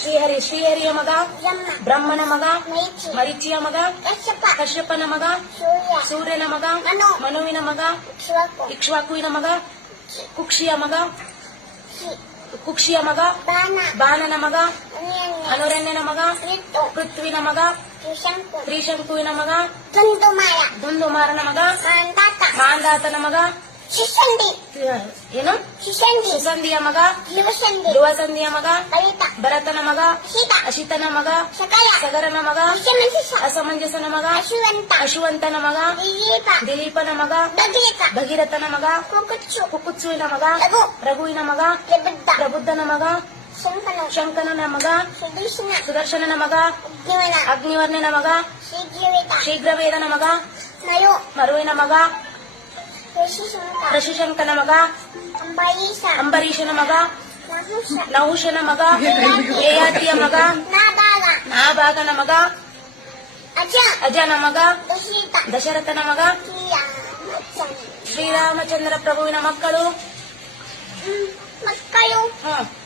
ಶ್ರೀಹರಿಯ ಮಗ, ಬ್ರಹ್ಮನ ಮಗ, ಮರೀಚಿಯ ಮಗ, ಕಶ್ಯಪನ ಮಗ, ಸೂರ್ಯನ ಮಗ, ಮನುವಿನ ಮಗ, ಇಕ್ಷ್ವಾಕುವಿನ ಮಗ, ಕುಕ್ಷಿಯ ಮಗ, ಬಾಣನ ಮಗ, ಅನುರಣ್ಯನ ಮಗ, ಪೃಥ್ವಿನ ಮಗ, ತ್ರಿಶಂಕುವಿನ ಮಗ, ದುಂದುಮಾರನ ಮಗ, ಮಾಂಧಾತನ ಮಗ, ಏನು ಸುಸಂಧಿಯ ಮಗ, ಧ್ರುವಸಂಧಿಯ ಮಗ, ಭರತನ ಮಗ, ಅಶಿತನ ಮಗ, ಸಗರನ ಮಗ, ಅಸಮಂಜಸನ ಮಗ, ಅಶುವಂತನ ಮಗ, ದಿಲೀಪನ ಮಗ, ಭಗೀರಥನ ಮಗ, ಕುಕುತ್ಸುವಿನ ಮಗ, ರಘುವಿನ ಮಗ, ಪ್ರಬುದ್ಧನ ಮಗ, ಶಂಕನನ ಮಗ, ಸುದರ್ಶನನ ಮಗ, ಅಗ್ನಿವರ್ಣನ ಮಗ, ಶೀಘ್ರವೇದನ ಮಗ, ಮರುವಿನ ಮಗ, ಋಷಿಶಂಕನ ಮಗ, ಅಂಬರೀಷನ ಮಗ, ನಹುಷನ ಮಗ, ಯಯಾತಿಯ ಮಗ, ನಾಭಾಗನ ಮಗ, ಅಜನ ಮಗ, ದಶರಥನ ಮಗ, ಶ್ರೀರಾಮಚಂದ್ರ ಪ್ರಭುವಿನ ಮಕ್ಕಳು,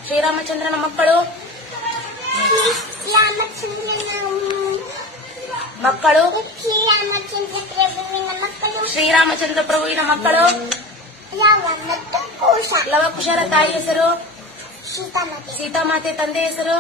ಶ್ರೀರಾಮಚಂದ್ರನ ಮಕ್ಕಳು, ಶ್ರೀರಾಮಚಂದ್ರ ಪ್ರಭುವಿನ ಮಕ್ಕಳು, ಲವಕುಶರ ತಾಯಿ ಹೆಸರು, ಸೀತಾಮಾತೆ ತಂದೆ ಹೆಸರು.